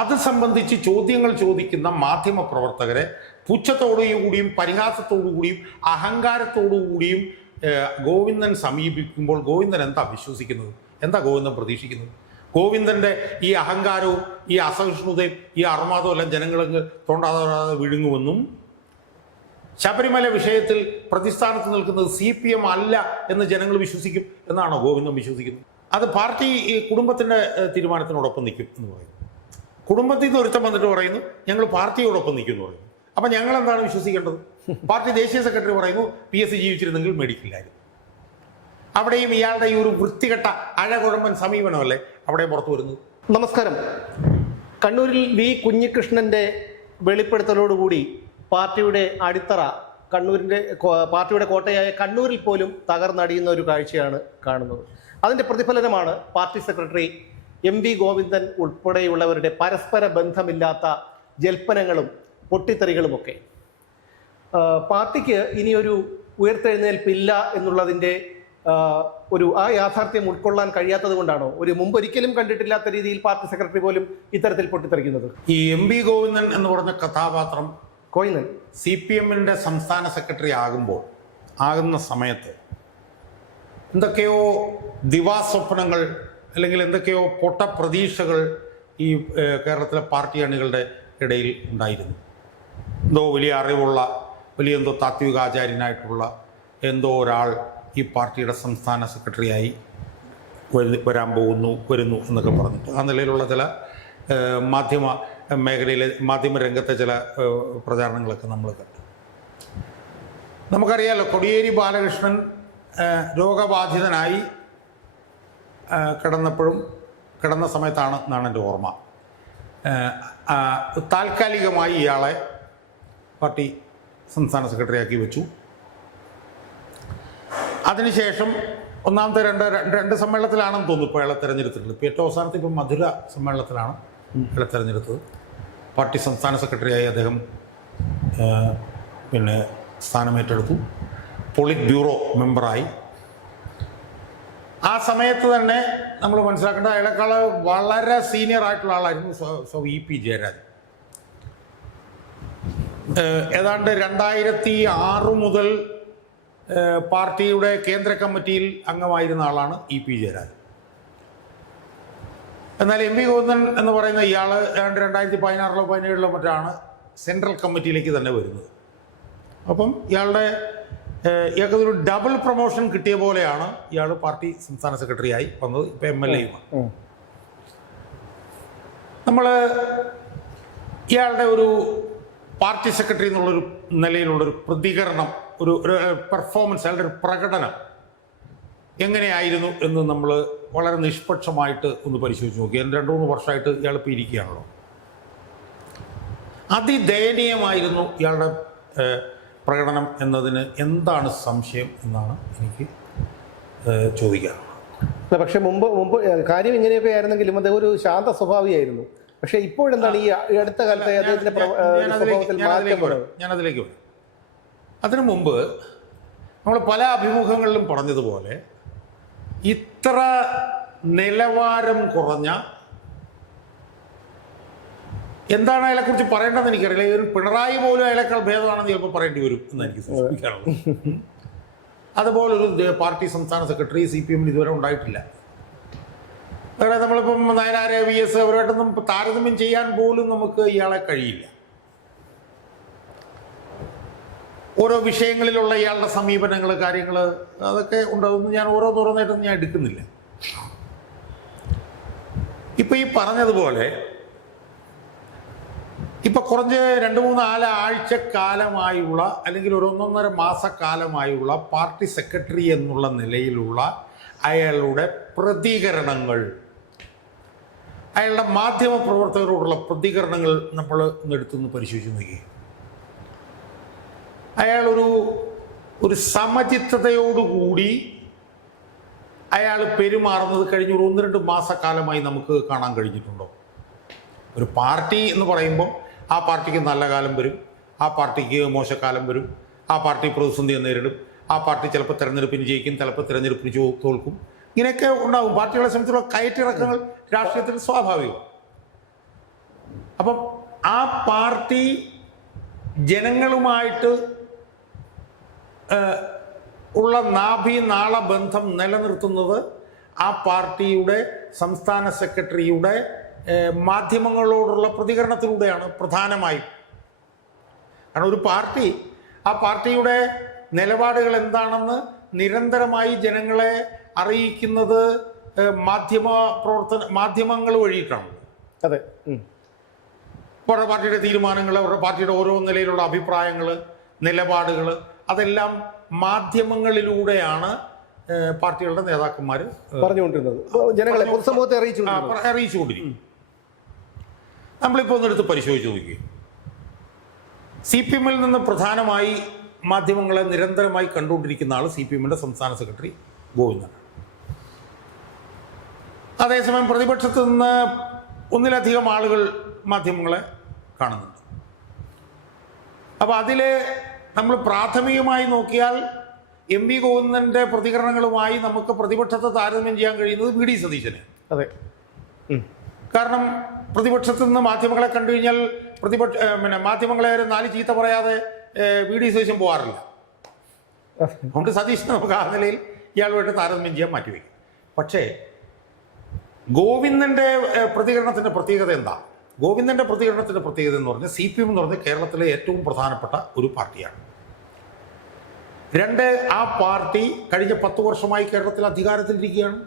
അത് സംബന്ധിച്ച് ചോദ്യങ്ങൾ ചോദിക്കുന്ന മാധ്യമ പ്രവർത്തകരെ പുച്ഛത്തോടുകൂടിയും പരിഹാസത്തോടുകൂടിയും അഹങ്കാരത്തോടുകൂടിയും ഗോവിന്ദൻ സമീപിക്കുമ്പോൾ ഗോവിന്ദൻ എന്താ വിശ്വസിക്കുന്നത്? എന്താ ഗോവിന്ദൻ പ്രതീക്ഷിക്കുന്നത്? ഗോവിന്ദൻ്റെ ഈ അഹങ്കാരവും ഈ അസഹിഷ്ണുതയും ഈ അർമാദവും എല്ലാം ജനങ്ങൾക്ക് തൊണ്ടാതെ വിഴുങ്ങുമെന്നും ശബരിമല വിഷയത്തിൽ പ്രതിസ്ഥാനത്ത് നിൽക്കുന്നത് CPM അല്ല എന്ന് ജനങ്ങൾ വിശ്വസിക്കും എന്നാണോ ഗോവിന്ദൻ വിശ്വസിക്കുന്നത്? അത് പാർട്ടി ഈ കുടുംബത്തിൻ്റെ തീരുമാനത്തിനോടൊപ്പം നിൽക്കും എന്ന് പറയുന്നു. കുടുംബത്തിൽ നിന്ന് ഒരുത്തം വന്നിട്ട് പറയുന്നു ഞങ്ങൾ പാർട്ടിയോടൊപ്പം നിൽക്കും എന്ന് പറയുന്നു. അപ്പം ഞങ്ങൾ എന്താണ് വിശ്വസിക്കേണ്ടത്? പാർട്ടി ദേശീയ സെക്രട്ടറി പറയുന്നു PSC ജീവിച്ചിരുന്നെങ്കിൽ മേടിക്കില്ലായിരുന്നു. അവിടെയും ഇയാളുടെ ഈ ഒരു വൃത്തികെട്ട അഴകുഴമ്പൻ സമീപനമല്ലേ അവിടെ പുറത്തു വരുന്നത്. നമസ്കാരം. കണ്ണൂരിൽ വി കുഞ്ഞികൃഷ്ണന്റെ വെളിപ്പെടുത്തലോടുകൂടി പാർട്ടിയുടെ അടിത്തറ പാർട്ടിയുടെ കോട്ടയായ കണ്ണൂരിൽ പോലും തകർന്നടിയുന്ന ഒരു കാഴ്ചയാണ് കാണുന്നത്. അതിൻ്റെ പ്രതിഫലനമാണ് പാർട്ടി സെക്രട്ടറി MV ഗോവിന്ദൻ ഉൾപ്പെടെയുള്ളവരുടെ പരസ്പര ബന്ധമില്ലാത്ത ജൽപ്പനങ്ങളും പൊട്ടിത്തെറികളുമൊക്കെ. പാർട്ടിക്ക് ഇനിയൊരു ഉയർത്തെഴുന്നേൽപ്പില്ല എന്നുള്ളതിൻ്റെ ആ യാഥാർത്ഥ്യം ഉൾക്കൊള്ളാൻ കഴിയാത്തത് കൊണ്ടാണോ മുമ്പൊരിക്കലും കണ്ടിട്ടില്ലാത്ത രീതിയിൽ പാർട്ടി സെക്രട്ടറി പോലും ഇത്തരത്തിൽ പൊട്ടിത്തെറിക്കുന്നത്? ഈ MV ഗോവിന്ദൻ എന്ന് പറഞ്ഞ കഥാപാത്രം CPM-ന്റെ സംസ്ഥാന സെക്രട്ടറി ആകുന്ന സമയത്ത് എന്തൊക്കെയോ ദിവാസ്വപ്നങ്ങൾ അല്ലെങ്കിൽ എന്തൊക്കെയോ പൊട്ടപ്രതീക്ഷകൾ ഈ കേരളത്തിലെ പാർട്ടി അണികളുടെ ഇടയിൽ ഉണ്ടായിരുന്നു. വലിയ അറിവുള്ള എന്തോ താത്വികാചാര്യനായിട്ടുള്ള എന്തോ ഒരാൾ ഈ പാർട്ടിയുടെ സംസ്ഥാന സെക്രട്ടറിയായി വരുന്നു എന്നൊക്കെ പറഞ്ഞിട്ട് ആ നിലയിലുള്ള ചില മാധ്യമ മേഖലയിലെ മാധ്യമ രംഗത്തെ ചില പ്രചാരണങ്ങളൊക്കെ നമ്മൾ കണ്ടു. നമുക്കറിയാമല്ലോ, കോടിയേരി ബാലകൃഷ്ണൻ രോഗബാധിതനായി കിടന്ന സമയത്താണ് എന്നാണ് എൻ്റെ ഓർമ്മ, താൽക്കാലികമായി ഇയാളെ പാർട്ടി സംസ്ഥാന സെക്രട്ടറിയാക്കി വെച്ചു. അതിനുശേഷം ഒന്നാമത്തെ രണ്ട് സമ്മേളനത്തിലാണെന്ന് തോന്നുന്നു ഇപ്പോൾ അയാളെ തിരഞ്ഞെടുത്തിട്ടുള്ളത്. ഇപ്പോൾ ഏറ്റവും അവസാനത്തെ ഇപ്പോൾ മധുര സമ്മേളനത്തിലാണ് അയാളെ തിരഞ്ഞെടുത്തത്. പാർട്ടി സംസ്ഥാന സെക്രട്ടറിയായി അദ്ദേഹം സ്ഥാനമേറ്റെടുത്തു. Polit bureau മെമ്പറായി. ആ സമയത്ത് തന്നെ നമ്മൾ മനസ്സിലാക്കേണ്ട അയാളെക്കാൾ വളരെ സീനിയർ ആയിട്ടുള്ള ആളായിരുന്നു EP ജയരാജൻ. ഏതാണ്ട് 2006 മുതൽ പാർട്ടിയുടെ കേന്ദ്ര കമ്മിറ്റിയിൽ അംഗമായിരുന്ന ആളാണ് EP ജയരാജൻ. എന്നാൽ MV ഗോവിന്ദൻ എന്ന് പറയുന്ന ഇയാൾ 2016-ലോ 2017-ലോ മറ്റാണ് സെൻട്രൽ കമ്മിറ്റിയിലേക്ക് തന്നെ വരുന്നത്. അപ്പം ഇയാൾക്കൊരു ഡബിൾ പ്രൊമോഷൻ കിട്ടിയ പോലെയാണ് ഇയാൾ പാർട്ടി സംസ്ഥാന സെക്രട്ടറിയായി വന്നത്. ഇപ്പം MLA-യുമാണ്. നമ്മൾ ഇയാളുടെ ഒരു പാർട്ടി സെക്രട്ടറി എന്നുള്ളൊരു നിലയിലുള്ളൊരു പ്രതികരണം, ഒരു പെർഫോമൻസ്, അയാളുടെ ഒരു പ്രകടനം എങ്ങനെയായിരുന്നു എന്ന് നമ്മൾ വളരെ നിഷ്പക്ഷമായിട്ട് ഒന്ന് പരിശോധിച്ച് നോക്കി. 2-3 വർഷമായിട്ട് ഇയാളിപ്പോൾ ഇരിക്കുകയാണല്ലോ. അതിദയനീയമായിരുന്നു ഇയാളുടെ പ്രകടനം എന്നതിന് എന്താണ് സംശയം എന്നാണ് എനിക്ക് ചോദിക്കാറുള്ളത്. പക്ഷെ മുമ്പ് കാര്യം ഇങ്ങനെയൊക്കെ ആയിരുന്നെങ്കിലും അദ്ദേഹം ഒരു ശാന്ത സ്വഭാവിയായിരുന്നു. പക്ഷെ ഇപ്പോഴെന്താണ് ഈ അടുത്ത കാലത്തെ അദ്ദേഹത്തിന്റെ ഞാനതിലേക്ക് വരും. അതിനു മുമ്പ് നമ്മൾ പല അഭിമുഖങ്ങളിലും പറഞ്ഞതുപോലെ ഇത്ര നിലവാരം കുറഞ്ഞ, എന്താണ് അയാളെക്കുറിച്ച് പറയേണ്ടതെന്ന് എനിക്കറിയില്ല. ഒരു പിണറായി പോലും അയാളെക്കാൾ ഭേദമാണെന്ന് ചിലപ്പോൾ പറയേണ്ടി വരും എന്ന് എനിക്ക് സൂചിപ്പിക്കാനുള്ളത്. അതുപോലൊരു പാർട്ടി സംസ്ഥാന സെക്രട്ടറി CPM-ൽ ഇതുവരെ ഉണ്ടായിട്ടില്ല. വേറെ നമ്മളിപ്പം നയനാരെ VS അവരുമായിട്ടൊന്നും താരതമ്യം ചെയ്യാൻ പോലും നമുക്ക് ഇയാളെ കഴിയില്ല. ഓരോ വിഷയങ്ങളിലുള്ള ഇയാളുടെ സമീപനങ്ങൾ, കാര്യങ്ങൾ, അതൊക്കെ ഉണ്ടാകുന്നു. ഞാൻ ഓരോന്നായിട്ടൊന്നും ഞാൻ എടുക്കുന്നില്ല. ഇപ്പം ഈ പറഞ്ഞതുപോലെ ഇപ്പം കുറഞ്ഞ് 2-3-4 ആഴ്ചക്കാലമായുള്ള അല്ലെങ്കിൽ 1-1.5 മാസക്കാലമായുള്ള പാർട്ടി സെക്രട്ടറി എന്നുള്ള നിലയിലുള്ള അയാളുടെ പ്രതികരണങ്ങൾ, അയാളുടെ മാധ്യമ പ്രവർത്തകരോടുള്ള പ്രതികരണങ്ങൾ നമ്മൾ ഒന്നെടുത്തൊന്ന് പരിശോധിച്ച് നോക്കി. അയാളൊരു സമചിത്തതയോടുകൂടി അയാൾ പെരുമാറുന്നത് കഴിഞ്ഞ 1-2 മാസക്കാലമായി നമുക്ക് കാണാൻ കഴിഞ്ഞിട്ടുണ്ടോ? ഒരു പാർട്ടി എന്ന് പറയുമ്പോൾ ആ പാർട്ടിക്ക് നല്ല കാലം വരും, ആ പാർട്ടിക്ക് മോശക്കാലം വരും, ആ പാർട്ടി പ്രതിസന്ധിയെ നേരിടും, ആ പാർട്ടി ചിലപ്പോൾ തെരഞ്ഞെടുപ്പിന് ജയിക്കും, ചിലപ്പോൾ തെരഞ്ഞെടുപ്പിന് തോൽക്കും. ഇങ്ങനെയൊക്കെ ഉണ്ടാകും. പാർട്ടികളെ സംബന്ധിച്ചുള്ള കയറ്റിറക്കങ്ങൾ രാഷ്ട്രീയത്തിൽ സ്വാഭാവികം. അപ്പം ആ പാർട്ടി ജനങ്ങളുമായിട്ട് ഉള്ള നാഭി-നാള ബന്ധം നിലനിർത്തുന്നത് ആ പാർട്ടിയുടെ സംസ്ഥാന സെക്രട്ടറിയുടെ മാധ്യമങ്ങളോടുള്ള പ്രതികരണത്തിലൂടെയാണ് പ്രധാനമായും. കാരണം ഒരു പാർട്ടി ആ പാർട്ടിയുടെ നിലപാടുകൾ എന്താണെന്ന് നിരന്തരമായി ജനങ്ങളെ അറിയിക്കുന്നത് മാധ്യമങ്ങൾ വഴിയിട്ടാണ്. അതെ. അവരുടെ പാർട്ടിയുടെ തീരുമാനങ്ങൾ, അവരുടെ പാർട്ടിയുടെ ഓരോ നിലയിലുള്ള അഭിപ്രായങ്ങൾ, നിലപാടുകൾ, അതെല്ലാം മാധ്യമങ്ങളിലൂടെയാണ് പാർട്ടികളുടെ നേതാക്കന്മാർ പറഞ്ഞുകൊണ്ടിരുന്നത്, ജനങ്ങളെ പൊതുസമൂഹത്തെ അറിയിച്ചുകൊണ്ടിരിക്കും. നമ്മളിപ്പോൾ ഒന്നെടുത്ത് പരിശോധിച്ച് നോക്കി. CPM-ൽ നിന്ന് പ്രധാനമായി മാധ്യമങ്ങളെ നിരന്തരമായി കണ്ടുകൊണ്ടിരിക്കുന്ന ആൾ CPM-ന്റെ സംസ്ഥാന സെക്രട്ടറി ഗോവിന്ദൻ. അതേസമയം പ്രതിപക്ഷത്ത് നിന്ന് ഒന്നിലധികം ആളുകൾ മാധ്യമങ്ങളെ കാണുന്നുണ്ട്. അപ്പോൾ അതിൽ നമ്മൾ പ്രാഥമികമായി നോക്കിയാൽ MV ഗോവിന്ദൻ്റെ പ്രതികരണങ്ങളുമായി നമുക്ക് പ്രതിപക്ഷത്തെ താരതമ്യം ചെയ്യാൻ കഴിയുന്നത് VD സതീശന്. അതെ. കാരണം പ്രതിപക്ഷത്ത് നിന്ന് മാധ്യമങ്ങളെ കണ്ടു കഴിഞ്ഞാൽ മാധ്യമങ്ങളെ 4 ചീത്ത പറയാതെ VD സതീശൻ പോകാറില്ല. അതുകൊണ്ട് സതീശന് നമുക്ക് ആ നിലയിൽ ഇയാളുമായിട്ട് താരതമ്യം ചെയ്യാൻ മാറ്റിവെക്കും. പക്ഷേ ഗോവിന്ദൻ്റെ പ്രതികരണത്തിൻ്റെ പ്രത്യേകത എന്താ? ഗോവിന്ദൻ്റെ പ്രതികരണത്തിൻ്റെ പ്രത്യേകത എന്ന് പറഞ്ഞാൽ CPM എന്ന് പറഞ്ഞാൽ കേരളത്തിലെ ഏറ്റവും പ്രധാനപ്പെട്ട ഒരു പാർട്ടിയാണ്. 2, ആ പാർട്ടി കഴിഞ്ഞ 10 വർഷമായി കേരളത്തിൽ അധികാരത്തിലിരിക്കുകയാണ്.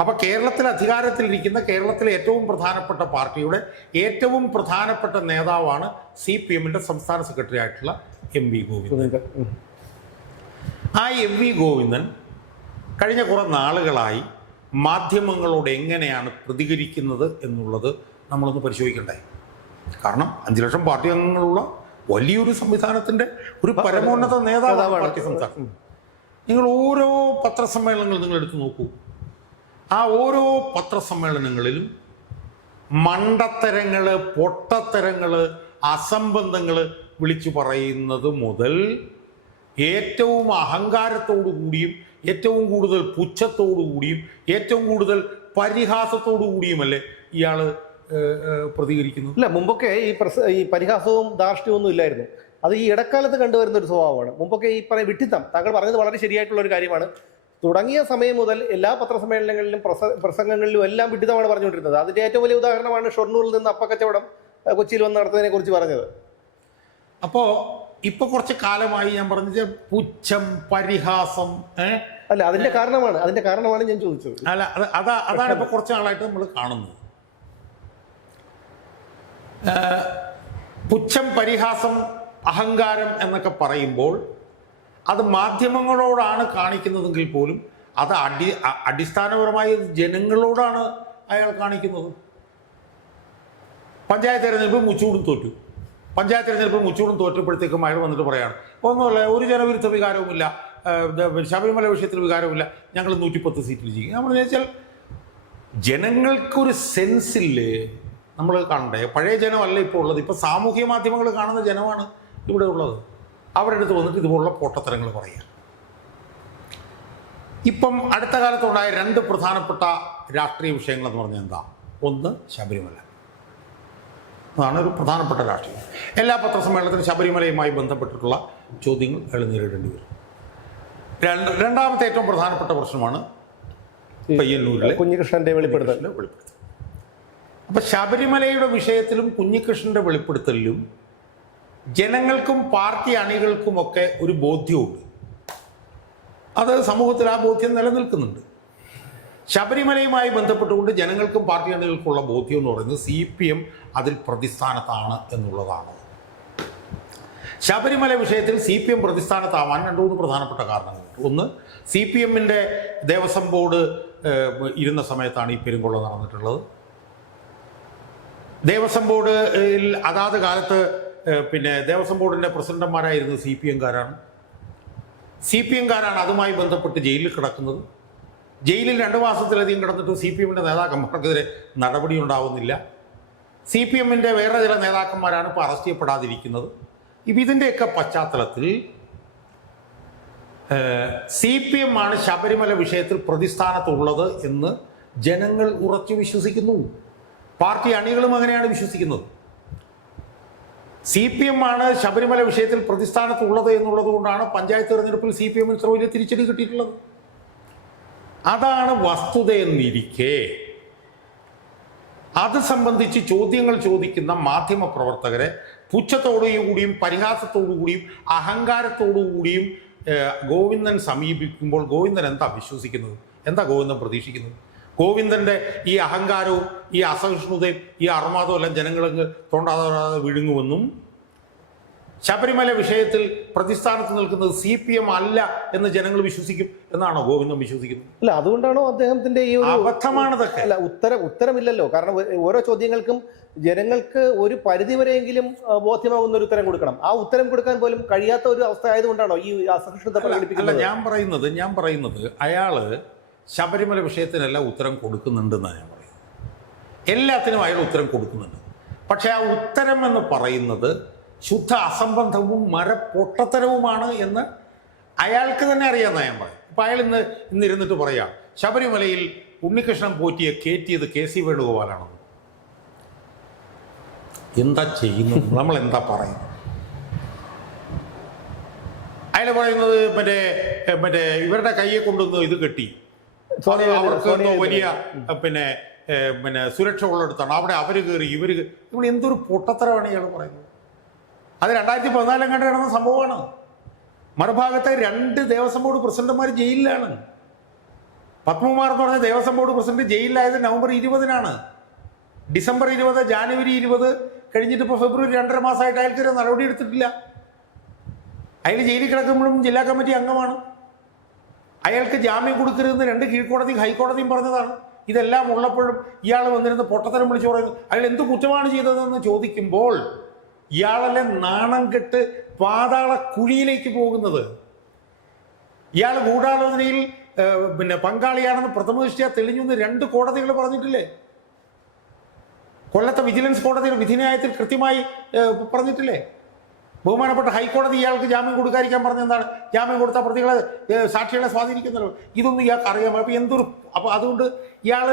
അപ്പോൾ കേരളത്തിൽ അധികാരത്തിലിരിക്കുന്ന കേരളത്തിലെ ഏറ്റവും പ്രധാനപ്പെട്ട പാർട്ടിയുടെ ഏറ്റവും പ്രധാനപ്പെട്ട നേതാവാണ് CPM-ന്റെ സംസ്ഥാന സെക്രട്ടറി ആയിട്ടുള്ള MV ഗോവിന്ദൻ. ആ MV ഗോവിന്ദൻ കഴിഞ്ഞ കുറേ നാളുകളായി മാധ്യമങ്ങളോട് എങ്ങനെയാണ് പ്രതികരിക്കുന്നത് എന്നുള്ളത് നമ്മളൊന്ന് പരിശോധിക്കണ്ടേ. കാരണം 5 ലക്ഷം പാർട്ടി അംഗങ്ങളുള്ള വലിയൊരു സംവിധാനത്തിൻ്റെ ഒരു പരമോന്നത നേതാവാണ് പാർട്ടി സംസ്ഥാനം. നിങ്ങൾ ഓരോ പത്രസമ്മേളനങ്ങൾ നിങ്ങൾ എടുത്തു നോക്കൂ. ആ ഓരോ പത്രസമ്മേളനങ്ങളിലും മണ്ടത്തരങ്ങൾ, പൊട്ടത്തരങ്ങൾ, അസംബന്ധങ്ങൾ വിളിച്ചു പറയുന്നത് മുതൽ ഏറ്റവും അഹങ്കാരത്തോടു കൂടിയും ഏറ്റവും കൂടുതൽ പുച്ഛത്തോടു കൂടിയും ഏറ്റവും കൂടുതൽ പരിഹാസത്തോടു കൂടിയുമല്ലേ ഇയാൾ പ്രതികരിക്കുന്നത്. ഇല്ല, മുമ്പൊക്കെ ഈ പരിഹാസവും ധാർഷ്ട്യവും ഒന്നും ഇല്ലായിരുന്നു. അത് ഈ ഇടക്കാലത്ത് കണ്ടുവരുന്ന ഒരു സ്വഭാവമാണ്. മുമ്പൊക്കെ ഈ വിഡ്ഢിത്തം, താങ്കൾ പറഞ്ഞത് വളരെ ശരിയായിട്ടുള്ള ഒരു കാര്യമാണ്. തുടങ്ങിയ സമയം മുതൽ എല്ലാ പത്രസമ്മേളനങ്ങളിലും പ്രസംഗങ്ങളിലും എല്ലാം വിഡ്ഢിത്തമാണ് പറഞ്ഞുകൊണ്ടിരുന്നത്. അതിൻ്റെ ഏറ്റവും വലിയ ഉദാഹരണമാണ് ഷൊർണൂരിൽ നിന്ന് അപ്പക്കച്ചവടം കൊച്ചിയിൽ വന്ന് നടത്തുന്നതിനെ കുറിച്ച് പറഞ്ഞത്. അപ്പോൾ ഇപ്പൊ കുറച്ച് കാലമായി ഞാൻ പറഞ്ഞത് പുച്ഛം, പരിഹാസം, അല്ല അതിന്റെ കാരണമാണ് ഞാൻ ചോദിച്ചത്. അല്ല അതാണ് ഇപ്പൊ കുറച്ച് നാളായിട്ട് നമ്മൾ കാണുന്നത്. പുച്ഛം, പരിഹാസം, അഹങ്കാരം എന്നൊക്കെ പറയുമ്പോൾ അത് മാധ്യമങ്ങളോടാണ് കാണിക്കുന്നതെങ്കിൽ പോലും അത് അടിസ്ഥാനപരമായി ജനങ്ങളോടാണ് അയാൾ കാണിക്കുന്നത്. പഞ്ചായത്ത് തെരഞ്ഞെടുപ്പ് മുച്ചൂടും തോറ്റു. പഞ്ചായത്ത് തെരഞ്ഞെടുപ്പ് മുച്ചൂടും തോറ്റപ്പോഴത്തേക്കും അയാൾ വന്നിട്ട് പറയാണ്, ഒന്നുമല്ല, ഒരു ജനവിരുദ്ധ വികാരവുമില്ല, ശബരിമല വിഷയത്തിൽ വികാരവുമില്ല, ഞങ്ങൾ 110 സീറ്റിൽ ജയിക്കും. നമ്മൾ ചോദിച്ചാൽ ജനങ്ങൾക്കൊരു സെൻസില്ലേ നമ്മൾ കാണണ്ടേ? പഴയ ജനമല്ല ഇപ്പോൾ ഉള്ളത്. ഇപ്പോൾ സാമൂഹ്യ മാധ്യമങ്ങൾ കാണുന്ന ജനമാണ് ഇവിടെ ഉള്ളത്. അവരുടെ അടുത്ത് വന്നിട്ട് ഇതുപോലുള്ള പൊട്ടത്തരങ്ങൾ പറയുക. ഇപ്പം അടുത്ത കാലത്തുണ്ടായ 2 പ്രധാനപ്പെട്ട രാഷ്ട്രീയ വിഷയങ്ങളെന്ന് പറഞ്ഞാൽ എന്താ? ഒന്ന് ശബരിമല, അതാണ് ഒരു പ്രധാനപ്പെട്ട രാഷ്ട്രീയം. എല്ലാ പത്രസമ്മേളനത്തിലും ശബരിമലയുമായി ബന്ധപ്പെട്ടിട്ടുള്ള ചോദ്യങ്ങൾ അയാൾ നേരിടേണ്ടി വരും. രണ്ടാമത്തെ ഏറ്റവും പ്രധാനപ്പെട്ട പ്രശ്നമാണ് പയ്യന്നൂരിലെ കുഞ്ഞികൃഷ്ണന്റെ വെളിപ്പെടുത്തൽ. അപ്പം ശബരിമലയുടെ വിഷയത്തിലും കുഞ്ഞികൃഷ്ണന്റെ വെളിപ്പെടുത്തലിലും ജനങ്ങൾക്കും പാർട്ടി അണികൾക്കുമൊക്കെ ഒരു ബോധ്യമുണ്ട്. അത് സമൂഹത്തിൽ ആ ബോധ്യം നിലനിൽക്കുന്നുണ്ട്. ശബരിമലയുമായി ബന്ധപ്പെട്ടുകൊണ്ട് ജനങ്ങൾക്കും പാർട്ടി അണികൾക്കുള്ള ബോധ്യം എന്ന് പറയുന്നത് CPM അതിൽ പ്രതിസ്ഥാനത്താണ് എന്നുള്ളതാണ്. ശബരിമല വിഷയത്തിൽ CPM പ്രതിസ്ഥാനത്താവാൻ 2-3 പ്രധാനപ്പെട്ട കാരണങ്ങളുണ്ട്. ഒന്ന്, CPM-ന്റെ ദേവസ്വം ബോർഡ് ഇരുന്ന സമയത്താണ് ഈ പെരുങ്കൊള്ള നടന്നിട്ടുള്ളത്. ദേവസ്വം ബോർഡിൽ അതാത് കാലത്ത് ദേവസ്വം ബോർഡിൻ്റെ പ്രസിഡന്റുമാരായിരുന്നത് CPM-കാരാണ്. CPM-കാരാണ് അതുമായി ബന്ധപ്പെട്ട് ജയിലിൽ കിടക്കുന്നത്. ജയിലിൽ 2 മാസത്തിലധികം കിടന്നിട്ട് CPM-ന്റെ നേതാക്കന്മാർക്കെതിരെ നടപടി ഉണ്ടാവുന്നില്ല. CPM-ന്റെ വേറെ ചില നേതാക്കന്മാരാണ് ഇപ്പോൾ അറസ്റ്റ് ചെയ്യപ്പെടാതിരിക്കുന്നത്. ഇതിൻ്റെയൊക്കെ പശ്ചാത്തലത്തിൽ CPM ആണ് ശബരിമല വിഷയത്തിൽ പ്രതിസ്ഥാനത്തുള്ളത് എന്ന് ജനങ്ങൾ ഉറച്ചു വിശ്വസിക്കുന്നു. പാർട്ടി അണികളും അങ്ങനെയാണ് വിശ്വസിക്കുന്നത്. CPM ആണ് ശബരിമല വിഷയത്തിൽ പ്രതിസ്ഥാനത്തുള്ളത് എന്നുള്ളത് കൊണ്ടാണ് പഞ്ചായത്ത് തെരഞ്ഞെടുപ്പിൽ CPM ഇത്ര വലിയ തിരിച്ചടി കിട്ടിയിട്ടുള്ളത്. അതാണ് വസ്തുതയെന്നിരിക്കെ അത് സംബന്ധിച്ച് ചോദ്യങ്ങൾ ചോദിക്കുന്ന മാധ്യമ പ്രവർത്തകരെ പുച്ഛത്തോടുകൂടിയും പരിഹാസത്തോടുകൂടിയും അഹങ്കാരത്തോടുകൂടിയും ഗോവിന്ദൻ സമീപിക്കുമ്പോൾ ഗോവിന്ദൻ എന്താ വിശ്വസിക്കുന്നത്? എന്താ ഗോവിന്ദൻ പ്രതീക്ഷിക്കുന്നത്? ഗോവിന്ദൻ്റെ ഈ അഹങ്കാരവും ഈ അസഹിഷ്ണുതയും ഈ അർമാദവും എല്ലാം ജനങ്ങൾക്ക് തൊണ്ടാതെ വിഴുങ്ങുമെന്നും ശബരിമല വിഷയത്തിൽ പ്രതിസ്ഥാനത്ത് നിൽക്കുന്നത് CPM അല്ല എന്ന് ജനങ്ങൾ വിശ്വസിക്കും എന്നാണോ ഗോവിന്ദൻ വിശ്വസിക്കുന്നത്? അല്ല, അതുകൊണ്ടാണോ അദ്ദേഹത്തിന്റെ ഈ അബദ്ധമാണതൊക്കെ? അല്ല, ഉത്തരമില്ലല്ലോ. കാരണം ഓരോ ചോദ്യങ്ങൾക്കും ജനങ്ങൾക്ക് ഒരു പരിധിവരെയെങ്കിലും ബോധ്യമാകുന്ന ഒരു ഉത്തരം കൊടുക്കണം. ആ ഉത്തരം കൊടുക്കാൻ പോലും കഴിയാത്ത ഒരു അവസ്ഥ ആയതുകൊണ്ടാണോ ഈ അസഹിഷ്ണുത പ്രകടിപ്പിക്കുന്നത്? ഞാൻ പറയുന്നത് അയാള് ശബരിമല വിഷയത്തിനെല്ലാം ഉത്തരം കൊടുക്കുന്നുണ്ടെന്നാണ് ഞാൻ പറയുന്നത്. എല്ലാത്തിനും അയാൾ ഉത്തരം കൊടുക്കുന്നുണ്ട്. പക്ഷെ ആ ഉത്തരം എന്ന് പറയുന്നത് ശുദ്ധ അസംബന്ധവും മരപ്പൊട്ടത്തരവുമാണ് എന്ന് അയാൾക്ക് തന്നെ അറിയാമെന്നാണ് ഞാൻ പറയും. അപ്പം അയാൾ ഇന്നിരുന്നിട്ട് പറയാം ശബരിമലയിൽ ഉണ്ണികൃഷ്ണൻ പോറ്റിയെ കയറ്റിയത് KC വേണുഗോപാലാണെന്ന്. എന്താ ചെയ്യുന്നത്? നമ്മൾ എന്താ പറയുന്നത്? അയാൾ പറയുന്നത് മറ്റേ ഇവരുടെ കയ്യെ കൊണ്ടുവന്ന് ഇത് കെട്ടി അവർക്ക് എന്തോ വലിയ സുരക്ഷ ഉള്ളിടത്താണ് അവിടെ അവർ കയറി ഇവർ ഇവിടെ എന്തൊരു പൊട്ടത്തരമാണ് ഇയാൾ പറയുന്നത്. അത് 2014 കണ്ട് നടന്ന സംഭവമാണ്. മറുഭാഗത്തെ 2 ദേവസ്വം ബോർഡ് പ്രസിഡന്റുമാർ ജയിലിലാണ്. പത്മകുമാർ എന്ന് പറഞ്ഞ ദേവസ്വം ബോർഡ് പ്രസിഡന്റ് ജയിലിലായത് നവംബർ 20-നാണ്. ഡിസംബർ 20, ജാനുവരി 20 കഴിഞ്ഞിട്ട് ഇപ്പോൾ ഫെബ്രുവരി 2.5 മാസമായിട്ട് അയാൾക്കൊരു നടപടി എടുത്തിട്ടില്ല. അയാൾ ജയിലിൽ കിടക്കുമ്പോഴും ജില്ലാ കമ്മിറ്റി അംഗമാണ്. അയാൾക്ക് ജാമ്യം കൊടുക്കരുതെന്ന് 2 കീഴ്ക്കോടതിയും ഹൈക്കോടതിയും പറഞ്ഞതാണ്. ഇതെല്ലാം ഉള്ളപ്പോഴും ഇയാൾ വന്നിരുന്ന് പൊട്ടത്തരം വിളിച്ചു പറയുന്നു. അയാൾ എന്ത് കുറ്റമാണ് ചെയ്തതെന്ന് ചോദിക്കുമ്പോൾ ഇയാളെല്ലാം നാണം കെട്ട് പാതാള കുഴിയിലേക്ക് പോകുന്നത്. ഇയാൾ ഗൂഢാലോചനയിൽ പങ്കാളിയാണെന്ന് പ്രഥമദൃഷ്ട്യാ തെളിഞ്ഞു എന്ന് 2 കോടതികൾ പറഞ്ഞിട്ടില്ലേ? കൊല്ലത്തെ വിജിലൻസ് കോടതിയുടെ വിധിന്യായത്തിൽ കൃത്യമായി പറഞ്ഞിട്ടില്ലേ? ബഹുമാനപ്പെട്ട ഹൈക്കോടതി ഇയാൾക്ക് ജാമ്യം കൊടുക്കാതിരിക്കാൻ പറഞ്ഞെന്താണ്? ജാമ്യം കൊടുത്ത പ്രതികളെ സാക്ഷികളെ സ്വാധീനിക്കുന്നല്ലോ. ഇതൊന്നും ഇയാൾക്ക് അറിയാമോ? അപ്പോൾ അതുകൊണ്ട് ഇയാൾ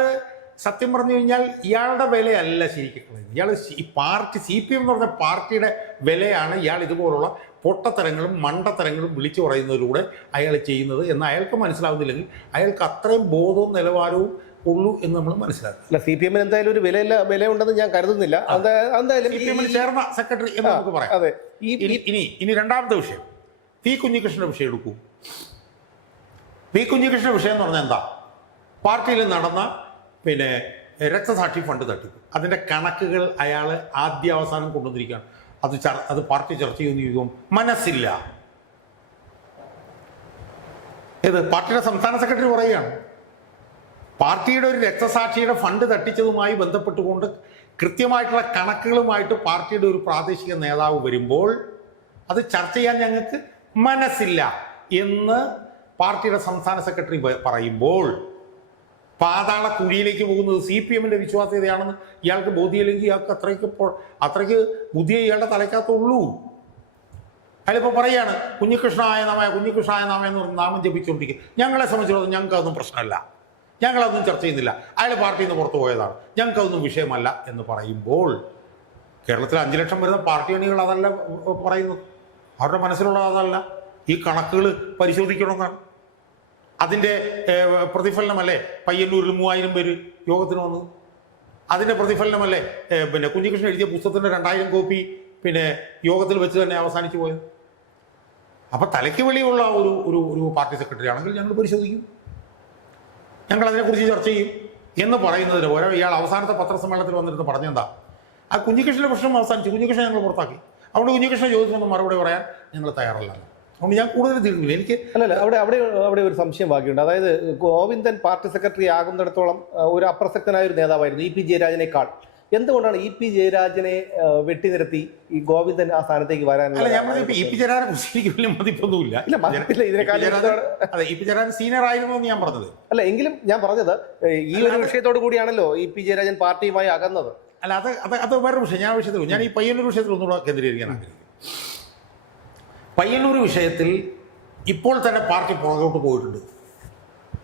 സത്യം പറഞ്ഞു കഴിഞ്ഞാൽ ഇയാളുടെ വിലയല്ല ശരിക്കും. ഇയാൾ ഈ പാർട്ടി CPM എന്ന് പറഞ്ഞ പാർട്ടിയുടെ വിലയാണ് ഇയാൾ ഇതുപോലുള്ള പൊട്ടത്തരങ്ങളും മണ്ടത്തരങ്ങളും വിളിച്ചു പറയുന്നതിലൂടെ അയാൾ ചെയ്യുന്നത് എന്ന് അയാൾക്ക് മനസ്സിലാവുന്നില്ലെങ്കിൽ അയാൾക്ക് അത്രയും ബോധവും നിലവാരവും ഉള്ളൂ എന്ന് നമ്മൾ മനസ്സിലാക്കുക. അല്ല, CPM എന്തായാലും ഒരു വില ഉണ്ടെന്ന് ഞാൻ കരുതുന്നില്ല. എന്തായാലും CPM ചേർന്ന സെക്രട്ടറി എന്ന് നമുക്ക് പറയാം. അതെ. ഇനി രണ്ടാമത്തെ വിഷയം പി കുഞ്ഞികൃഷ്ണന്റെ വിഷയം എടുക്കൂ. പി കുഞ്ഞികൃഷ്ണന്റെ വിഷയം എന്ന് പറഞ്ഞാൽ എന്താ? പാർട്ടിയിൽ നടന്ന രക്തസാക്ഷി ഫണ്ട് തട്ടിപ്പ് അതിൻ്റെ കണക്കുകൾ അയാൾ ആദ്യാവസാനം കൊണ്ടുവന്നിരിക്കുകയാണ്. അത് പാർട്ടി ചർച്ച ചെയ്യുന്ന യുഗം മനസ്സില്ല. പാർട്ടിയുടെ സംസ്ഥാന സെക്രട്ടറി പറയുകയാണ് പാർട്ടിയുടെ ഒരു രക്തസാക്ഷിയുടെ ഫണ്ട് തട്ടിച്ചതുമായി ബന്ധപ്പെട്ടുകൊണ്ട് കൃത്യമായിട്ടുള്ള കണക്കുകളുമായിട്ട് പാർട്ടിയുടെ ഒരു പ്രാദേശിക നേതാവ് വരുമ്പോൾ അത് ചർച്ച ചെയ്യാൻ ഞങ്ങൾക്ക് മനസ്സില്ല എന്ന് പാർട്ടിയുടെ സംസ്ഥാന സെക്രട്ടറി പറയുമ്പോൾ പാതാള കുഴിയിലേക്ക് പോകുന്നത് CPMന്റെ വിശ്വാസ്യതയാണെന്ന് ഇയാൾക്ക് ബോധ്യമില്ലെങ്കിൽ ഇയാൾക്ക് അത്രയ്ക്ക് ബുദ്ധിയെ ഇയാളുടെ തലയ്ക്കകത്തുള്ളൂ. അയാളിപ്പോൾ പറയാണ് കുഞ്ഞികൃഷ്ണായ നാമ എന്ന് പറഞ്ഞ് നാമം ജപിച്ചുകൊണ്ടിരിക്കുക. ഞങ്ങളെ സംബന്ധിച്ചിടത്തോളം ഞങ്ങൾക്കതൊന്നും പ്രശ്നമല്ല, ഞങ്ങളതൊന്നും ചർച്ച ചെയ്യുന്നില്ല, അയാൾ പാർട്ടിയിൽ നിന്ന് പുറത്തു പോയതാണ്, ഞങ്ങൾക്കതൊന്നും വിഷയമല്ല എന്ന് പറയുമ്പോൾ കേരളത്തിൽ 5 ലക്ഷം വരുന്ന പാർട്ടി അണികൾ അതല്ല പറയുന്നത്. അവരുടെ മനസ്സിലുള്ള അതല്ല. ഈ കണക്കുകൾ പരിശോധിക്കണമെന്നാണ്. അതിൻ്റെ പ്രതിഫലനമല്ലേ പയ്യന്നൂരിൽ 3000 പേര് യോഗത്തിന് വന്നത്? അതിൻ്റെ പ്രതിഫലനമല്ലേ കുഞ്ഞികൃഷ്ണൻ എഴുതിയ പുസ്തകത്തിൻ്റെ 2000 കോപ്പി യോഗത്തിൽ വെച്ച് തന്നെ അവസാനിച്ചു പോയത്? അപ്പം തലയ്ക്ക് വെളിയുള്ള ഒരു പാർട്ടി സെക്രട്ടറി ആണെങ്കിൽ ഞങ്ങൾ പരിശോധിക്കും, ഞങ്ങൾ അതിനെക്കുറിച്ച് ചർച്ച ചെയ്യും എന്ന് പറയുന്നതിന് ഓരോ ഇയാൾ അവസാനത്തെ പത്രസമ്മേളനത്തിൽ വന്നിരുന്ന് പറഞ്ഞെന്താ? ആ കുഞ്ഞികൃഷ്ണൻ്റെ പ്രശ്നം അവസാനിച്ചു, കുഞ്ഞികൃഷ്ണൻ ഞങ്ങൾ പുറത്താക്കി. അതുകൊണ്ട് കുഞ്ഞികൃഷ്ണൻ ചോദിച്ചൊന്നും മറുപടി പറയാൻ ഞങ്ങൾ തയ്യാറല്ല. അതുകൊണ്ട് ഞാൻ കൂടുതൽ തീർന്നില്ല. എനിക്ക് അല്ലല്ല അവിടെ ഒരു സംശയം ബാക്കിയുണ്ട്. അതായത് ഗോവിന്ദൻ പാർട്ടി സെക്രട്ടറി ആകുന്നിടത്തോളം ഒരു അപ്രസക്തനായ ഒരു നേതാവായിരുന്നു EP ജയരാജനേക്കാൾ. എന്തുകൊണ്ടാണ് EP ജയരാജനെ വെട്ടിനിരത്തി ഈ ഗോവിന്ദൻ ആ സ്ഥാനത്തേക്ക് വരാനുള്ള? EP ജയരാജനെ കുറിച്ച് എനിക്ക് വലിയ മതിപ്പൊന്നുമില്ല. EP ജയരാജൻ സീനിയർ ആയിരുന്നു എന്ന് ഞാൻ പറഞ്ഞത് അല്ല. എങ്കിലും ഞാൻ പറഞ്ഞത് ഈ ഒരു വിഷയത്തോടു കൂടിയാണല്ലോ EP ജയരാജൻ പാർട്ടിയുമായി അകന്നത്. അല്ല, അത് വേറൊരു വിഷയം. ഞാൻ ഈ പയ്യന്നൂർ വിഷയത്തിൽ ഒന്നുകൂടെ കേന്ദ്രീകരിക്കാൻ ആഗ്രഹിക്കുന്നു. പയ്യന്നൂർ വിഷയത്തിൽ ഇപ്പോൾ തന്നെ പാർട്ടി പുറകോട്ട് പോയിട്ടുണ്ട്.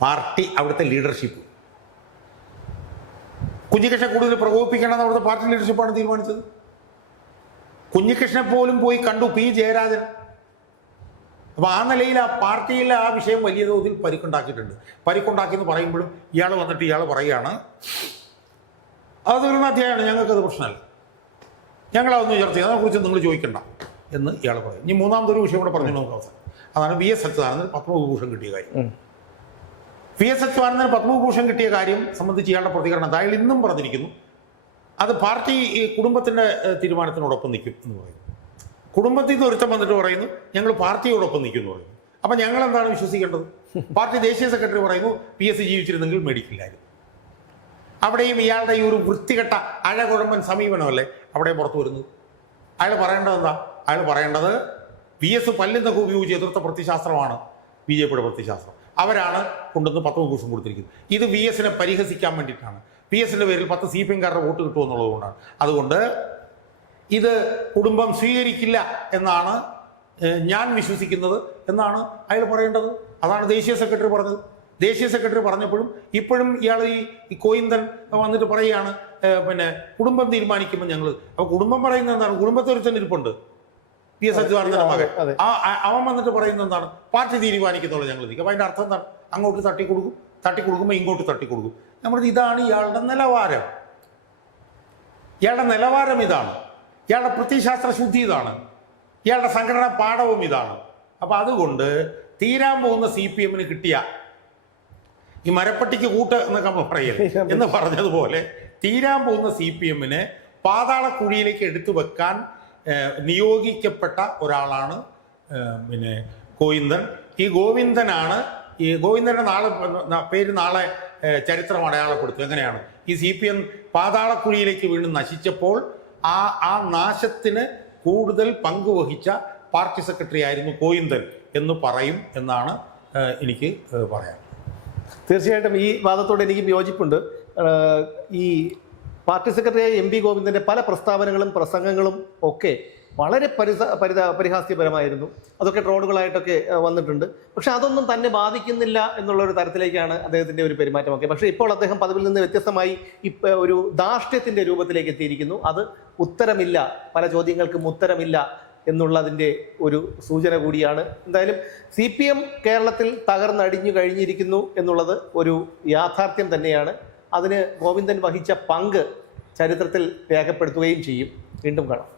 പാർട്ടി അവിടുത്തെ ലീഡർഷിപ്പ് കുഞ്ഞികൃഷ്ണനെ കൂടുതൽ പ്രകോപിപ്പിക്കണമെന്ന് അവിടുത്തെ പാർട്ടി ലീഡർഷിപ്പാണ് തീരുമാനിച്ചത്. കുഞ്ഞികൃഷ്ണനെ പോലും പോയി കണ്ടു പി ജയരാജൻ. അപ്പോൾ ആ നിലയിൽ ആ പാർട്ടിയിൽ ആ വിഷയം വലിയ തോതിൽ പരിക്കുണ്ടാക്കിയിട്ടുണ്ട്. പരിക്കുണ്ടാക്കിയെന്ന് പറയുമ്പോഴും ഇയാൾ വന്നിട്ട് ഇയാൾ പറയുകയാണ് അത് തീർന്ന അധ്യായമാണ്, ഞങ്ങൾക്കത് പ്രശ്നമല്ല, ഞങ്ങളതൊന്നും ചർച്ച ചെയ്യാം, അതിനെക്കുറിച്ച് നിങ്ങൾ ചോദിക്കണ്ട എന്ന് ഇയാൾ പറയും. ഇനി മൂന്നാമതൊരു വിഷയം കൂടെ പറഞ്ഞു നമുക്ക് അവസാനം. അതാണ് വി എസ് അച്യുതാനന്ദൻ പത്മവിഭൂഷൺ കിട്ടിയ കാര്യം. വി എസ് അച്യുതാനന്ദന് പത്മവിഭൂഷൺ കിട്ടിയ കാര്യം സംബന്ധിച്ച് ഇയാളുടെ പ്രതികരണം അയാൾ ഇന്നും പറഞ്ഞിരിക്കുന്നു അത് പാർട്ടി ഈ കുടുംബത്തിൻ്റെ തീരുമാനത്തിനോടൊപ്പം നിൽക്കും എന്ന് പറയുന്നു. കുടുംബത്തിൽ നിന്ന് ഒരുത്തം വന്നിട്ട് പറയുന്നു ഞങ്ങൾ പാർട്ടിയോടൊപ്പം നിൽക്കും എന്ന് പറയുന്നു. അപ്പം ഞങ്ങൾ എന്താണ് വിശ്വസിക്കേണ്ടത്? പാർട്ടി ദേശീയ സെക്രട്ടറി പറയുന്നു PS ജീവിച്ചിരുന്നെങ്കിൽ മേടിക്കില്ലായിരുന്നു. അവിടെയും ഇയാളുടെ ഈ ഒരു വൃത്തികെട്ട അഴകുഴമ്പൻ സമീപനമല്ലേ അവിടെ പുറത്തു വരുന്നത്. അയാൾ പറയേണ്ടത് എന്താ? അയാൾ പറയേണ്ടത് PS പല്ലിന്നൊക്കെ ഉപയോഗിച്ച് എതിർത്ത പ്രത്യശാസ്ത്രമാണ് BJPയുടെ പ്രത്യശാസ്ത്രം. അവരാണ് കൊണ്ടുവന്ന് പത്മവിഭൂഷൺ കൊടുത്തിരിക്കുന്നത്. ഇത് VSനെ പരിഹസിക്കാൻ വേണ്ടിയിട്ടാണ്. PSന്റെ പേരിൽ 10 CPM-കാരുടെ വോട്ട് കിട്ടുമെന്നുള്ളത് കൊണ്ടാണ്. അതുകൊണ്ട് ഇത് കുടുംബം സ്വീകരിക്കില്ല എന്നാണ് ഞാൻ വിശ്വസിക്കുന്നത് എന്നാണ് അയാൾ പറയേണ്ടത്. അതാണ് ദേശീയ സെക്രട്ടറി പറഞ്ഞത്. ദേശീയ സെക്രട്ടറി പറഞ്ഞപ്പോഴും ഇപ്പോഴും ഇയാൾ ഈ കോയിന്തൻ വന്നിട്ട് പറയുകയാണ് പിന്നെ കുടുംബം തീരുമാനിക്കുമ്പോൾ ഞങ്ങൾ. അപ്പോൾ കുടുംബം പറയുന്നത് എന്താണ്? കുടുംബത്തെ ഒരു തന്നെ ഇരിപ്പുണ്ട് PS അച്യുതാനന്ദന്റെ മകൻ. അവൻ വന്നിട്ട് പറയുന്നത് എന്താണ്? പാർട്ടി തീരുമാനിക്കുന്നുള്ളൂ ഞങ്ങൾ നിൽക്കും. അപ്പോൾ അതിൻ്റെ അർത്ഥം എന്താണ്? അങ്ങോട്ട് തട്ടിക്കൊടുക്കുമ്പോൾ ഇങ്ങോട്ട് തട്ടിക്കൊടുക്കും. നമ്മുടെ ഇതാണ് ഇയാളുടെ നിലവാരം. ഇയാളുടെ നിലവാരം ഇതാണ്. ഇയാളുടെ പ്രത്യയശാസ്ത്ര ശുദ്ധി ഇതാണ്. ഇയാളുടെ സംഘടനാ പാഠവും ഇതാണ്. അപ്പം അതുകൊണ്ട് തീരാൻ പോകുന്ന CPM-ന് കിട്ടിയ ഈ മരപ്പട്ടിക്ക് കൂട്ട് എന്നൊക്കെ പറയല്ലേ എന്ന് പറഞ്ഞതുപോലെ തീരാൻ പോകുന്ന CPM-നെ പാതാളക്കുഴിയിലേക്ക് എടുത്തു വെക്കാൻ നിയോഗിക്കപ്പെട്ട ഒരാളാണ് പിന്നെ ഗോവിന്ദൻ. ഈ ഗോവിന്ദൻ്റെ പേര് നാളെ ചരിത്രം അടയാളപ്പെടുത്തും. എങ്ങനെയാണ് ഈ CPM പാതാളക്കുഴിയിലേക്ക് വീണ്ടും നശിച്ചപ്പോൾ ആ നാശത്തിന് കൂടുതൽ പങ്കുവഹിച്ച പാർട്ടി സെക്രട്ടറി ആയിരുന്നു ഗോവിന്ദൻ എന്ന് പറയും എന്നാണ് എനിക്ക് പറയാൻ. തീർച്ചയായിട്ടും ഈ വാദത്തോട് എനിക്കും യോജിപ്പുണ്ട്. ഈ പാർട്ടി സെക്രട്ടറിയായ MP ഗോവിന്ദൻ്റെ പല പ്രസ്താവനകളും പ്രസംഗങ്ങളും ഒക്കെ വളരെ പരിഹാസ്യപരമായിരുന്നു. അതൊക്കെ ട്രോളുകളായിട്ടൊക്കെ വന്നിട്ടുണ്ട്. പക്ഷെ അതൊന്നും തന്നെ ബാധിക്കുന്നില്ല എന്നുള്ളൊരു തരത്തിലേക്കാണ് അദ്ദേഹത്തിൻ്റെ ഒരു പെരുമാറ്റമൊക്കെ. പക്ഷേ ഇപ്പോൾ അദ്ദേഹം പതിവിൽ നിന്ന് വ്യത്യസ്തമായി ഒരു ധാർഷ്ട്യത്തിൻ്റെ രൂപത്തിലേക്ക് എത്തിയിരിക്കുന്നു. അത് ഉത്തരമില്ല, പല ചോദ്യങ്ങൾക്കും ഉത്തരമില്ല എന്നുള്ളതിൻ്റെ ഒരു സൂചന കൂടിയാണ്. എന്തായാലും CPM കേരളത്തിൽ തകർന്നടിഞ്ഞു കഴിഞ്ഞിരിക്കുന്നു എന്നുള്ളത് ഒരു യാഥാർത്ഥ്യം തന്നെയാണ്. അതിന് ഗോവിന്ദൻ വഹിച്ച പങ്ക് ചരിത്രത്തിൽ രേഖപ്പെടുത്തുകയും ചെയ്യും. വീണ്ടും കാണാം.